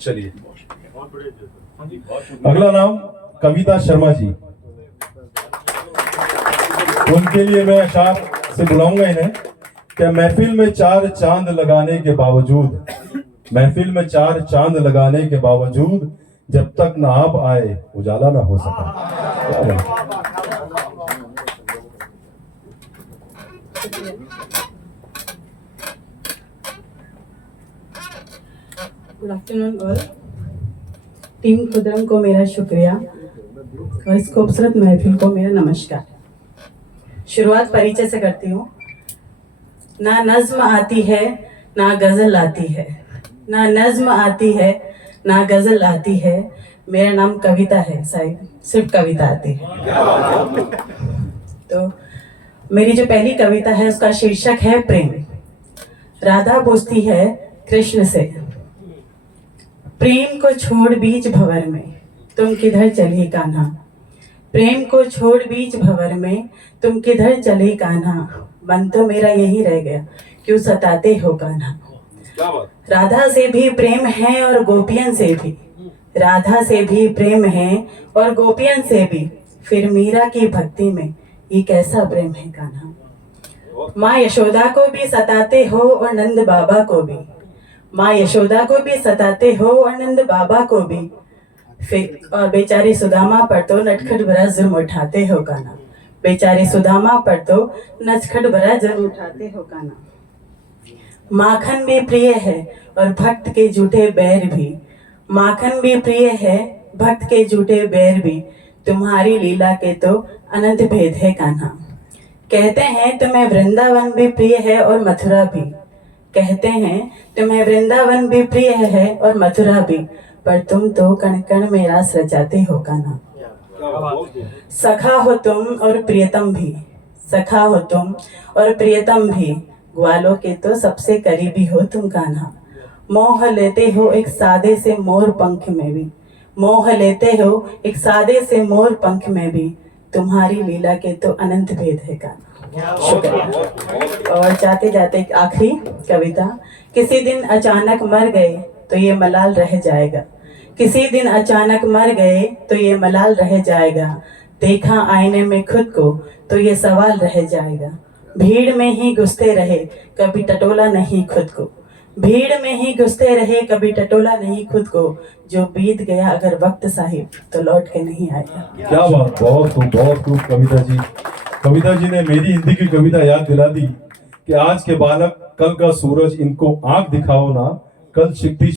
चलिए, अगला नाम कविता शर्मा जी। उनके लिए मैं अशार से बुलाऊंगा इन्हें। क्या महफिल में चार चांद लगाने के बावजूद, महफिल में चार चांद लगाने के बावजूद, जब तक ना आप आए उजाला ना हो सका। Good afternoon all. टीम खुदरम को मेरा शुक्रिया और इस खूबसूरत महफिल को मेरा नमस्कार। शुरुआत परिचय से करती हूँ। ना नज्म आती है ना गजल आती है, ना नज्म आती है ना गजल आती है, मेरा नाम कविता है साहिब, सिर्फ कविता आती है। तो मेरी जो पहली कविता है उसका शीर्षक है प्रेम। राधा पूछती है कृष्ण से, प्रेम को छोड़ बीच भंवर में तुम किधर चले कान्हा, प्रेम को छोड़ बीच भंवर में तुम किधर चले कान्हा, मन तो मेरा यही रह गया क्यों सताते हो कान्हा। राधा से भी प्रेम है और गोपियन से भी, राधा से भी प्रेम है और गोपियन से भी, फिर मीरा की भक्ति में ये कैसा प्रेम है कान्हा। माँ यशोदा को भी सताते हो और नंद बाबा को भी, माँ यशोदा को भी सताते हो और नंद बाबा को भी, फिर और बेचारी सुदामा पर तो नटखट भरा जुर्म उठाते हो कान्हा, बेचारी सुदामा पर तो नटखट भरा जुर्म उठाते हो कान्हा। माखन भी प्रिय है और भक्त के झूठे बैर भी, माखन भी प्रिय है भक्त के झूठे बैर भी, तुम्हारी लीला के तो अनंत भेद है कान्हा। कहते हैं तुम्हें वृंदावन भी प्रिय है और मथुरा भी, कहते हैं तुम्हें वृंदावन भी प्रिय है और मथुरा भी, पर तुम तो कण कण में रास रचाते हो कान्हा। सखा हो तुम और प्रियतम भी, सखा हो तुम और प्रियतम भी, ग्वालों के तो सबसे करीबी हो तुम कान्हा। मोह लेते हो एक सादे से मोर पंख में भी, मोह लेते हो एक सादे से मोर पंख में भी, तुम्हारी लीला के तो अनंत भेद है कान्हा। शुक्रिया। और जाते जाते एक आखिरी कविता। किसी दिन अचानक मर गए तो ये मलाल रह जाएगा, किसी दिन अचानक मर गए तो ये मलाल रह जाएगा, देखा आईने में खुद को तो ये सवाल रह जाएगा। भीड़ में ही घुसते रहे कभी टटोला नहीं खुद को, भीड़ में ही घुसते रहे कभी टटोला नहीं खुद को, जो बीत गया अगर वक्त साहिब तो लौट के नहीं आएगा। क्या बात, बहुत खूब कविता जी। कविता जी ने मेरी हिंदी की कविता याद दिला दी कि आज के बालक कल का सूरज, इनको आंख दिखाओ ना, कल शिकती